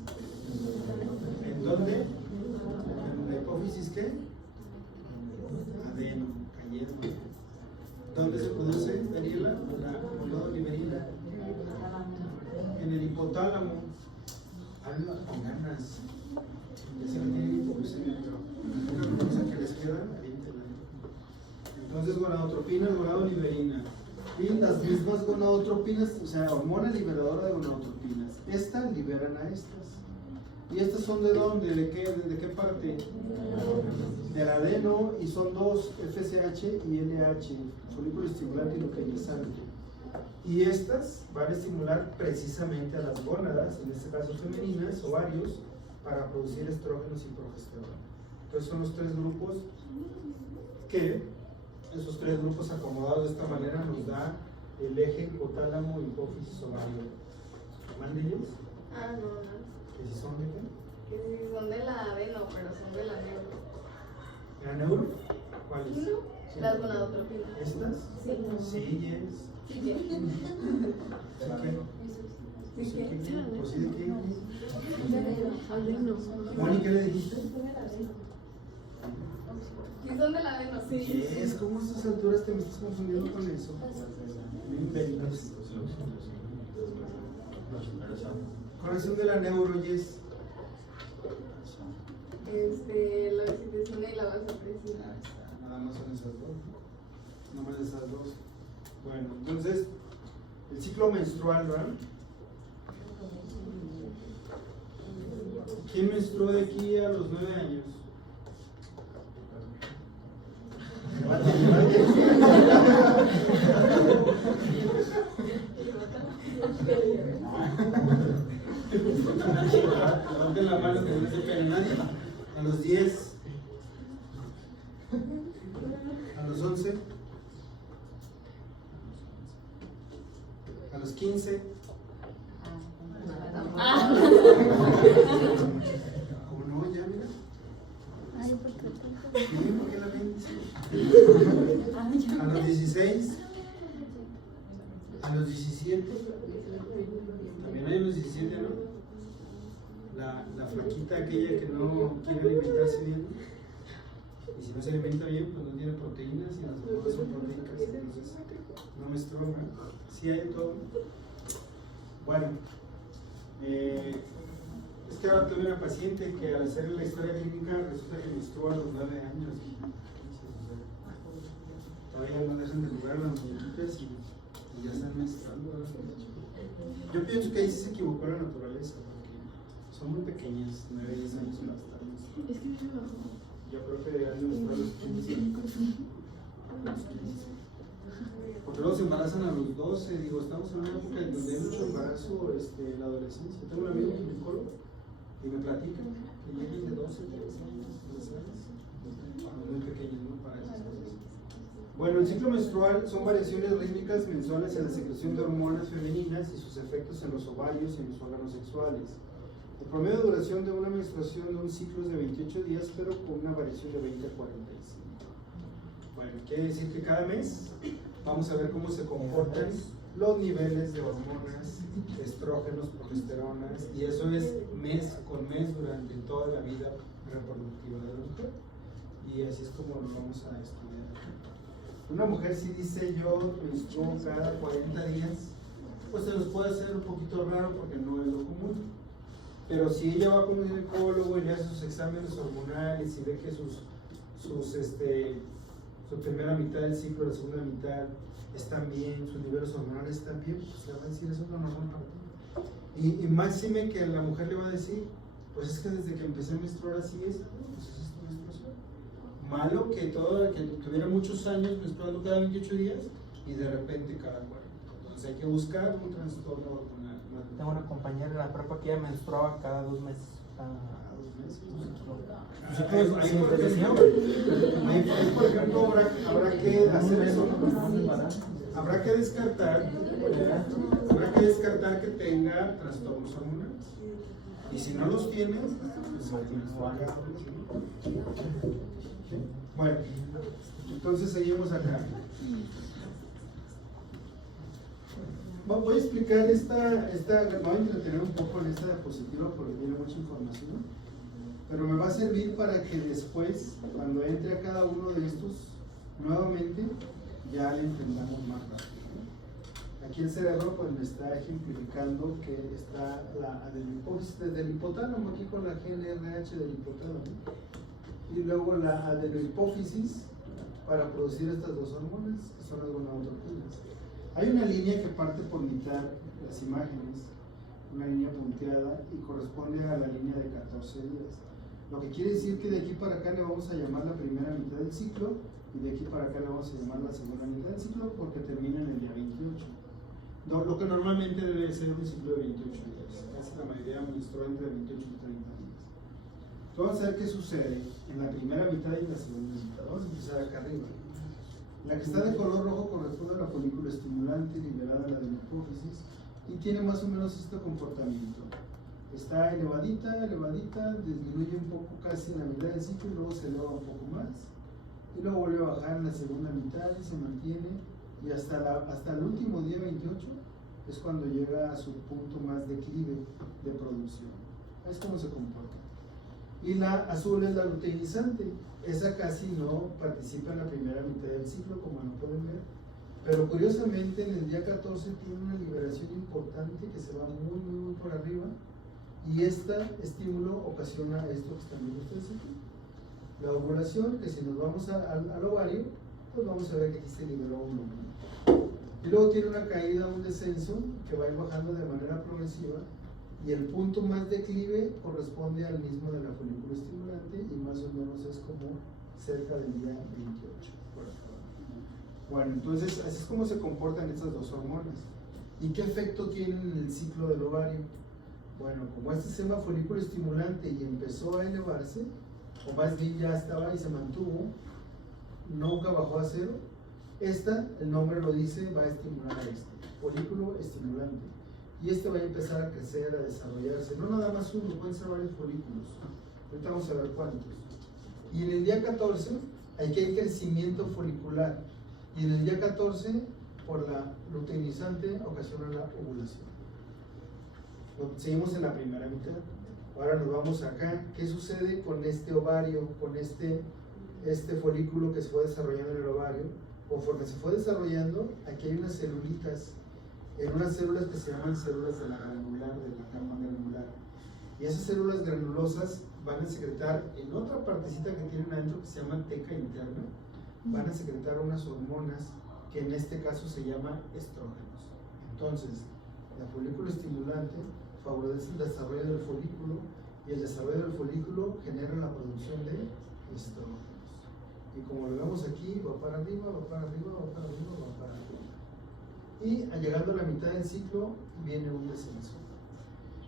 ¿En dónde? ¿En la hipófisis qué? Adeno, cayeron. ¿Dónde se produce, Daniela? La gonadoliberina. En el hipotálamo. Habla con ganas. Ya se me tiene hipoglucemia, pero una cosa que les queda, aviéntela. Entonces, gonadotropinas, gonadoliberina. Y las mismas gonadotropinas, o sea, hormona liberadora de gonadotropinas. Estas liberan a estas. ¿Y estas son de dónde? ¿De qué parte? Del adeno, y son 2, FSH y LH, folículo estimulante y luteinizante. Y estas van a estimular precisamente a las gónadas, en este caso femeninas, ovarios, para producir estrógenos y progesterona. Entonces son los 3 grupos que, esos 3 grupos acomodados de esta manera nos da el eje hipotálamo, hipófisis, ovario. ¿Mándeles? Ah, no. ¿Que si son de qué? Que si son de la adeno, pero son de la neuro. ¿La neuro? ¿Cuáles? No, las gonadotropinas. ¿Estas? Sí. Sí, yes. Sí, ¿qué? ¿Sí qué? Sí, ¿qué? ¿Pues sí de qué? Adeno. Moni, ¿qué le dijiste? Sí, son de la adeno, sí. ¿Qué es? ¿Cómo a estas alturas te me estás confundiendo con eso? No inventes. Corrección de la neuro, yes. La oxitocina y la vasopresina. Ahí está, nada más son esas 2. Nada más esas 2. Bueno, entonces, el ciclo menstrual, ¿verdad? ¿Quién menstruó de aquí a los 9 años? Levanten la mano que no se pega nadie. A los 10. A los 11. A los 15. ¿Cómo no? Ya, mira. Ay, ¿por qué tanto? Sí, ¿por qué la mente? A los 16. A los 17. También hay los 17, ¿no? La flaquita aquella que no quiere alimentarse bien. Y si no se alimenta bien, pues no tiene proteínas y las hormonas son proteicas. Entonces, no menstrua. Sí hay de todo. Bueno. Es que ahora tuve una paciente que al hacer la historia clínica resulta que menstrua a los 9 años. Todavía no dejan de jugar las muñequitas y ya están menstruando. Yo pienso que ahí sí se equivocó la naturaleza, porque son muy pequeñas, 9, 10 años más tarde. Es que me bajó. Yo creo que deberían demostrar los 15. Porque luego se embarazan a los 12, digo, estamos en una época en donde hay mucho embarazo en la adolescencia. Tengo un amigo ginecólogo y me platica que llegan de 12, 13 años, 13 años, muy pequeños, ¿no? Para esas cosas. Bueno, el ciclo menstrual son variaciones rítmicas mensuales en la secreción de hormonas femeninas y sus efectos en los ovarios y en los órganos sexuales. El promedio de duración de una menstruación de un ciclo es de 28 días, pero con una variación de 20 a 45. Bueno, quiere decir que cada mes vamos a ver cómo se comportan los niveles de hormonas, de estrógenos, progesteronas, y eso es mes con mes durante toda la vida reproductiva de la mujer. Y así es como lo vamos a estudiar. Una mujer, si dice yo menstruo cada 40 días, pues se nos puede hacer un poquito raro porque no es lo común. Pero si ella va con un ginecólogo y le hace sus exámenes hormonales y ve que su primera mitad del ciclo, la segunda mitad están bien, sus niveles hormonales están bien, pues le va a decir eso es lo normal para ti. Y máxime que la mujer le va a decir, pues es que desde que empecé a menstruar así es, pues esa es tu menstruación. Malo que tuviera muchos años menstruando cada 28 días y de repente cada 40. Entonces hay que buscar un trastorno hormonal. Tengo una compañera de la prepa que ella menstruaba cada 2 meses. Cada 2 meses. Ahí, por ejemplo, habrá que hacer eso, ¿no? Habrá que descartar que tenga trastornos hormonales. Y si no los tiene, pues bueno, entonces seguimos acá. Voy a explicar me voy a entretener un poco en esta diapositiva porque tiene mucha información, pero me va a servir para que después, cuando entre a cada uno de estos nuevamente, ya le entendamos más rápido. Aquí el cerebro pues me está ejemplificando que está la adenohipófisis desde el hipotálamo, aquí con la GNRH del hipotálamo, y luego la adenohipófisis para producir estas dos hormonas, que son las gonadotropinas. Hay una línea que parte por mitad las imágenes, una línea punteada, y corresponde a la línea de 14 días. Lo que quiere decir que de aquí para acá le vamos a llamar la primera mitad del ciclo, y de aquí para acá le vamos a llamar la segunda mitad del ciclo, porque termina en el día 28. Lo que normalmente debe ser un ciclo de 28 días. Casi la mayoría menstrua entre 28 y 30 días. Entonces vamos a ver qué sucede en la primera mitad y en la segunda mitad. Vamos a empezar acá arriba. La que está de color rojo corresponde a la folícula estimulante liberada en la adenohipófisis y tiene más o menos este comportamiento. Está elevadita, disminuye un poco casi en la mitad del ciclo y luego se eleva un poco más. Y luego vuelve a bajar en la segunda mitad y se mantiene. Y hasta el último día 28 es cuando llega a su punto más declive de producción. Es como se comporta. Y la azul es la luteinizante. Esa casi no participa en la primera mitad del ciclo, como lo pueden ver. Pero curiosamente en el día 14 tiene una liberación importante que se va muy por arriba. Y este estímulo ocasiona esto que están viendo ustedes aquí. La ovulación, que si nos vamos al ovario, pues vamos a ver que aquí se liberó un óvulo. Y luego tiene una caída, un descenso que va a ir bajando de manera progresiva y el punto más declive corresponde al mismo de la folícula estimulante y más o menos es como cerca del día 28. Por acá. Bueno, entonces así es como se comportan estas dos hormonas. ¿Y qué efecto tienen en el ciclo del ovario? Bueno, como este se llama folículo estimulante y empezó a elevarse, o más bien ya estaba y se mantuvo, nunca bajó a cero. El nombre lo dice, va a estimular a este folículo estimulante. Y este va a empezar a crecer, a desarrollarse. No nada más uno, pueden ser varios folículos. Ahorita vamos a ver cuántos. Y en el día 14, aquí hay crecimiento folicular. Y en el día 14, por la luteinizante, ocasiona la ovulación. Seguimos en la primera mitad. Ahora nos vamos acá. ¿Qué sucede con este ovario, con este folículo que se fue desarrollando en el ovario? Conforme se fue desarrollando, aquí hay unas celulitas, en unas células que se llaman células de la granular, de la capa granular. Y esas células granulosas van a secretar en otra partecita que tienen adentro que se llama teca interna, van a secretar unas hormonas que en este caso se llaman estrógenos. Entonces, El folículo estimulante favorece el desarrollo del folículo y el desarrollo del folículo genera la producción de estrógenos. Y como lo vemos aquí, va para arriba, va para arriba, va para arriba, va para arriba. Y llegando a la mitad del ciclo viene un descenso.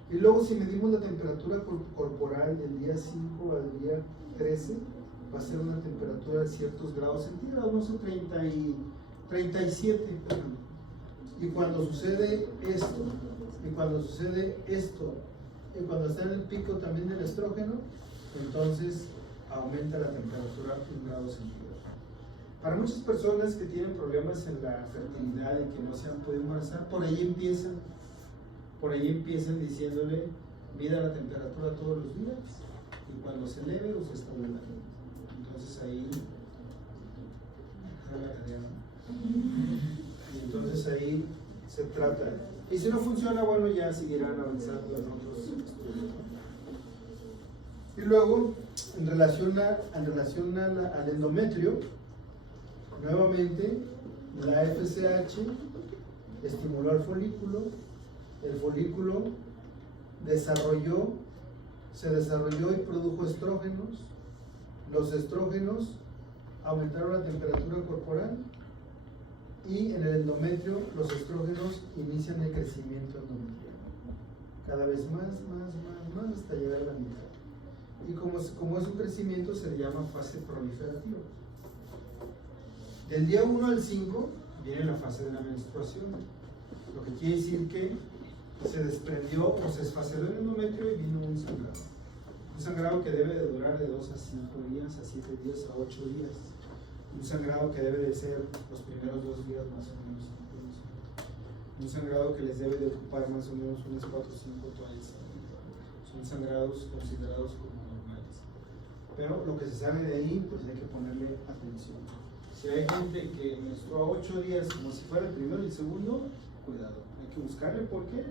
Y luego si medimos la temperatura corporal del día 5 al día 13, va a ser una temperatura de ciertos grados centígrados, no sé, 37. Y cuando sucede esto, y cuando está en el pico también del estrógeno, entonces aumenta la temperatura 1 grado centígrado. Para muchas personas que tienen problemas en la fertilidad y que no se han podido embarazar, por ahí empiezan diciéndole, mida la temperatura todos los días y cuando se eleve o se establece. Entonces ahí se trata. Y si no funciona, bueno, ya seguirán avanzando en otros estudios. Y luego, en relación al endometrio, nuevamente la FSH estimuló al folículo, el folículo se desarrolló y produjo estrógenos. Los estrógenos aumentaron la temperatura corporal y en el endometrio los estrógenos inician el crecimiento endometrial. Cada vez más hasta llegar a la mitad. Y como es un crecimiento, se le llama fase proliferativa. Del día 1 al 5 viene la fase de la menstruación, lo que quiere decir que se desprendió o se esfaceló el endometrio y vino un sangrado. Un sangrado que debe de durar de 2 a 5 días, a 7 días, a 8 días. Un sangrado que debe de ser los primeros 2 días más o menos. Un sangrado que les debe de ocupar más o menos unas 4 o 5 toallas. Son sangrados considerados como normales. Pero lo que se sabe de ahí, pues hay que ponerle atención. Si hay gente que menstrua 8 días como si fuera el primero y el segundo, cuidado. Hay que buscarle porque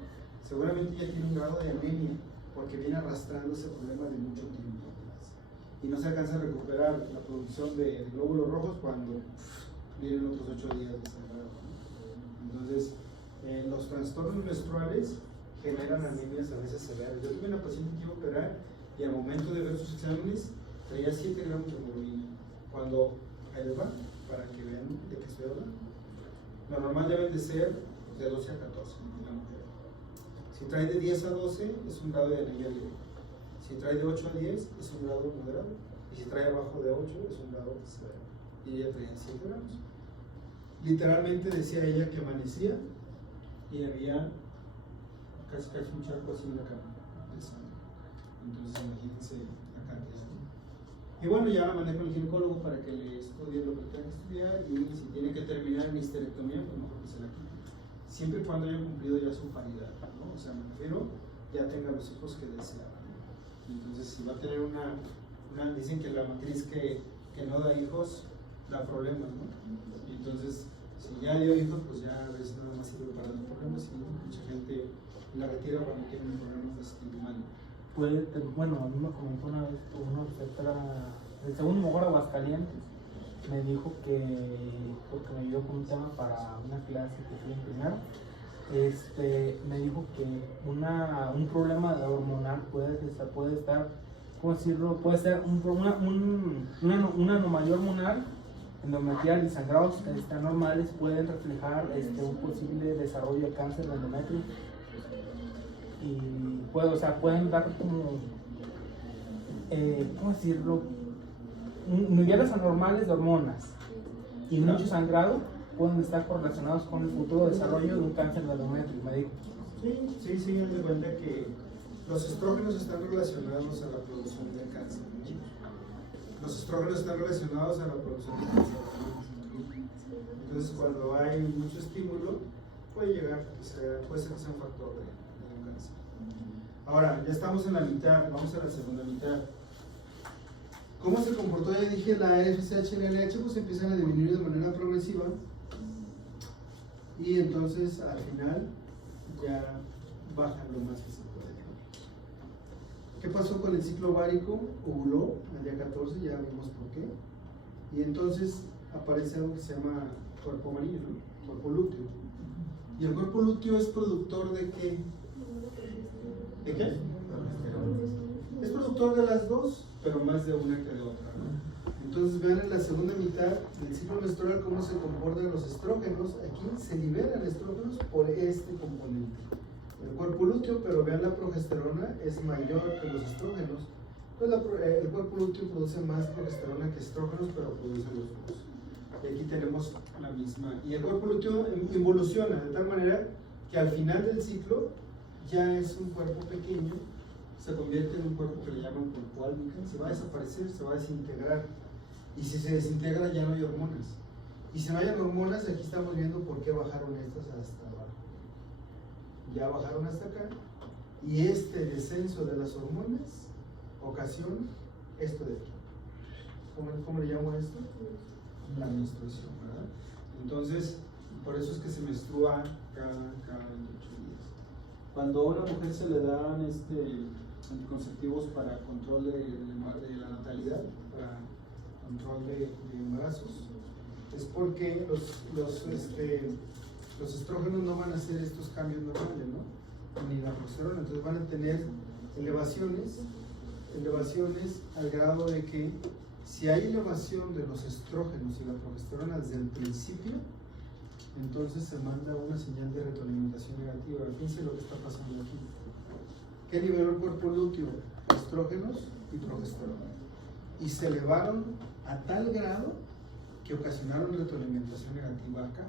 seguramente ya tiene un grado de anemia, porque viene arrastrando ese problema de mucho tiempo y no se alcanza a recuperar la producción de glóbulos rojos cuando vienen otros 8 días de sangrado. Entonces, los trastornos menstruales generan anemias a veces severas. Yo tuve una paciente que iba a operar y al momento de ver sus exámenes traía 7 gramos de hemoglobina. Cuando, ahí les va, para que vean de qué estoy hablando. Lo normal deben de ser de 12 a 14 en la mujer. Si trae de 10 a 12 es un grado de anemia leve. Si trae de 8 a 10 es un grado moderado. Y si trae abajo de 8 es un grado severo. Y ella traía 7 gramos. Literalmente decía ella que amanecía y había casi un charco así en la cama de sangre. Entonces imagínense la cantidad. Y bueno, ya la mandé con el ginecólogo para que le estudie lo que tenga que estudiar y si tiene que terminar en histerectomía, pues mejor que se la quite. Siempre y cuando haya cumplido ya su paridad, ¿no? O sea, me refiero, ya tenga los hijos que deseaba. Entonces, si va a tener dicen que la matriz que no da hijos da problemas, ¿no? Y entonces, si ya dio hijos, pues ya a veces nada más sirve para los problemas y mucha gente la retira cuando tiene un problema de este humano. Bueno, a mí me comentó una vez una obstetra del segundo mejor Aguascalientes, me dijo que, porque me ayudó con un tema para una clase que fui en primero, me dijo que un problema hormonal puede estar, ¿cómo decirlo? Puede ser una anomalía hormonal, endometrial y sangrados anormales pueden reflejar un posible desarrollo de cáncer de endometrio. Y pueden dar como, ¿cómo decirlo? Niveles anormales de hormonas y mucho sangrado pueden estar correlacionados con el futuro desarrollo de un cáncer de endometrio, me dijo. Sí, haz de cuenta que los estrógenos están relacionados a la producción de cáncer. Los estrógenos están relacionados a la producción de cáncer. Entonces, cuando hay mucho estímulo, puede llegar, puede ser que sea un factor de un cáncer. Ahora, ya estamos en la mitad, vamos a la segunda mitad. ¿Cómo se comportó? Ya dije, la FSH y la LH pues empiezan a disminuir de manera progresiva y entonces al final ya bajan lo más que se puede. ¿Qué pasó con el ciclo ovárico? Ovuló al día 14, ya vimos por qué. Y entonces aparece algo que se llama cuerpo amarillo, ¿no? Cuerpo lúteo. ¿Y el cuerpo lúteo es productor de qué? ¿De qué? Es productor de las dos, pero más de una que de otra, ¿no? Entonces vean en la segunda mitad del ciclo menstrual cómo se comportan los estrógenos. Aquí se liberan estrógenos por este componente. El cuerpo lúteo, pero vean la progesterona es mayor que los estrógenos. Pues el cuerpo lúteo produce más progesterona que estrógenos, pero produce los dos. Y aquí tenemos la misma. Y el cuerpo lúteo involuciona de tal manera que al final del ciclo ya es un cuerpo pequeño, se convierte en un cuerpo que le llaman cuerpo álmica, se va a desaparecer, se va a desintegrar. Y si se desintegra ya no hay hormonas. Y si no hay hormonas, aquí estamos viendo por qué bajaron estas hasta abajo. Ya bajaron hasta acá. Y este descenso de las hormonas ocasiona esto de aquí. ¿Cómo le llamo a esto? La menstruación, ¿verdad? Entonces, por eso es que se menstrua cada 28 días. Cuando a una mujer se le dan anticonceptivos para control de la natalidad, para control de embarazos, es porque los estrógenos no van a hacer estos cambios normales, ¿no? Ni la progesterona, entonces van a tener elevaciones al grado de que si hay elevación de los estrógenos y la progesterona desde el principio, entonces se manda una señal de retroalimentación negativa. Fíjense lo que está pasando aquí. ¿Qué liberó el cuerpo lúteo? Estrógenos y progesterona. Y se elevaron a tal grado que ocasionaron retroalimentación negativa acá.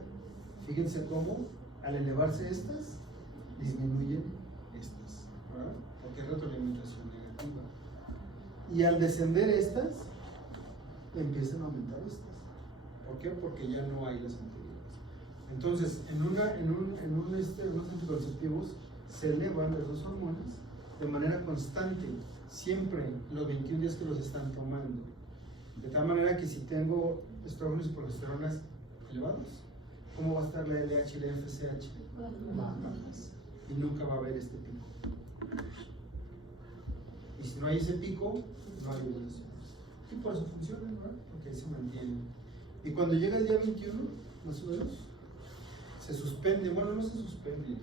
Fíjense cómo al elevarse estas, disminuyen estas, ¿verdad? Porque es retroalimentación negativa. Y al descender estas, empiezan a aumentar estas. ¿Por qué? Porque ya no hay las anteriores. Entonces, en unos anticonceptivos se elevan las dos hormonas de manera constante, siempre los 21 días que los están tomando. De tal manera que si tengo estrógenos y progesteronas elevados, ¿cómo va a estar la LH y la FSH? Bajas. Y nunca va a haber este pico. Y si no hay ese pico, no hay ovulación. Y por eso funciona, ¿verdad? Porque ahí se mantiene. Y cuando llega el día 21, más o menos, se suspende. Bueno, no se suspende.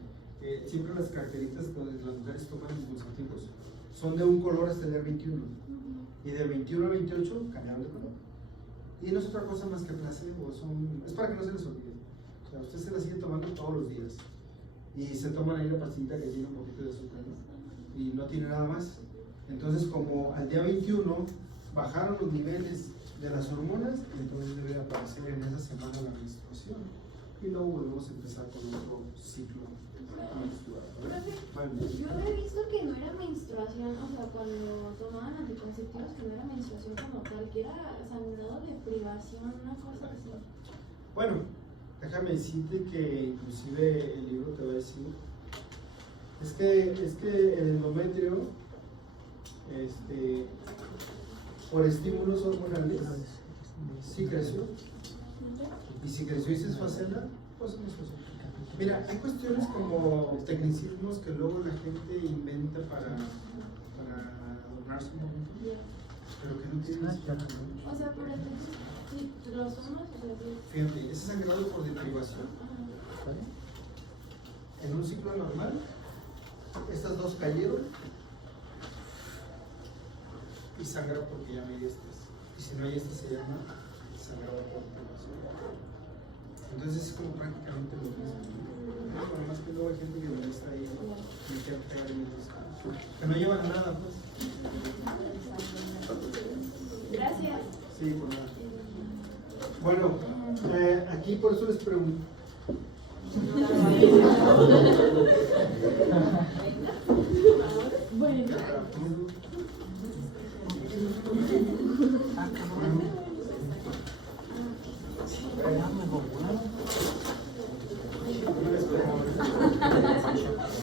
Siempre las características que las mujeres toman anticonceptivos son de un color hasta el día 21. Y del 21 al 28 cambiaron de color. Y no es otra cosa más que placebo. Es para que no se les olvide. O sea, usted se la sigue tomando todos los días. Y se toman ahí la pastita que tiene un poquito de azúcar, ¿no? Y no tiene nada más. Entonces, como al día 21 bajaron los niveles de las hormonas, entonces debe aparecer en esa semana la menstruación. Y luego volvemos a empezar con otro ciclo menstrual. Bueno. Yo he visto que no era menstruación, o sea, cuando tomaban anticonceptivos, que no era menstruación como tal, que era sangrado de privación, una cosa así. Bueno, déjame decirte que inclusive el libro te va a decir, es que el endometrio, por estímulos hormonales, sí creció. Y si creció y se esfacela, pues no es fácil. Mira, hay cuestiones como tecnicismos que luego la gente inventa para adornarse un poquito, pero que no tienen sentido. O sea, por entonces, si los hombres, o sea, sí. Fíjate, ese sangrado por deprivación, en un ciclo normal, estas dos cayeron y sangra porque ya no hay estas. Y si no hay estas, se llama sangrado por deprivación. Entonces es como prácticamente lo mismo. Además que luego hay gente que está ahí y quiere pegar en ellos, que no llevan a nada, pues. Gracias. Sí, por nada. Bueno, aquí por eso les pregunto. Bueno. Ya me